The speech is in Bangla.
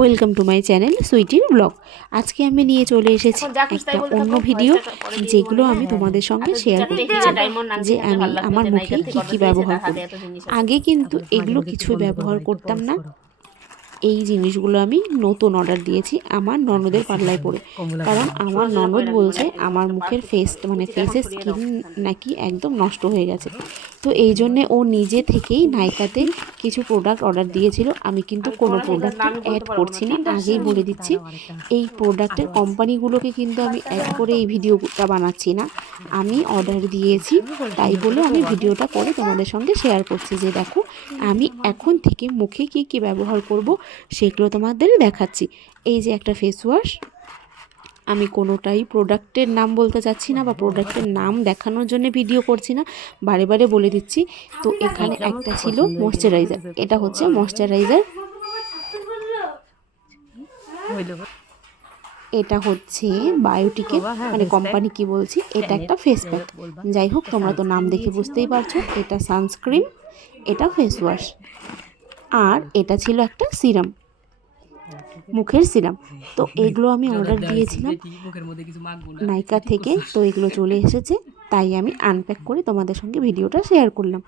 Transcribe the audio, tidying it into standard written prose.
ওয়েলকাম টু মাই চ্যানেল সুইটির ব্লগ। আজকে আমি নিয়ে চলে এসেছি একটা অন্য ভিডিও, যেগুলো আমি তোমাদের সঙ্গে শেয়ার করতে চাই যে আমি আমার মুখে কী কী ব্যবহার করি। আগে কিন্তু এগুলো কিছুই ব্যবহার করতাম না। এই জিনিসগুলো আমি নতুন অর্ডার দিয়েছি আমার ননদের পাল্লায় পড়ে, কারণ আমার ননদ বলছে আমার মুখের ফেসের স্কিন নাকি একদম নষ্ট হয়ে গেছে। তো এই জন্যে ও নিজে থেকেই নাইকাতে কিছু প্রোডাক্ট অর্ডার দিয়েছিল। আমি কিন্তু কোনো প্রোডাক্ট অ্যাড করছি না, আগেই বলে দিচ্ছি। এই প্রোডাক্টের কোম্পানিগুলোকে কিন্তু আমি অ্যাড করে এই ভিডিওটা বানাচ্ছি না, আমি অর্ডার দিয়েছি তাই বলে আমি ভিডিওটা করে তোমাদের সঙ্গে শেয়ার করছি যে দেখো আমি এখন থেকে মুখে কী কী ব্যবহার করব সেগুলো তোমাদের দেখাচ্ছি। এই যে একটা ফেস ওয়াশ, আমি কোনোটাই প্রোডাক্টের নাম বলতে চাচ্ছি না বা প্রোডাক্টের নাম দেখানোর জন্য ভিডিও করছি না, বারে বারে বলে দিচ্ছি। তো এখানে একটা ছিল ময়শ্চারাইজার, এটা হচ্ছে ময়শ্চারাইজার। এটা হচ্ছে বায়োটিকের কোম্পানি কি বলছি, এটা একটা ফেস প্যাক। যাই হোক, তোমরা তো নাম দেখে বুঝতেই পারছো, এটা সানস্ক্রিন, এটা ফেস ওয়াশ, আর এটা ছিল একটা সিরাম, মুখের সিরাম। তো এগুলো আমি অর্ডার দিয়েছিলাম নাইকা থেকে, তো এগুলো চলে এসেছে, তাই আমি আনপ্যাক করে তোমাদের সঙ্গে ভিডিওটা শেয়ার করলাম।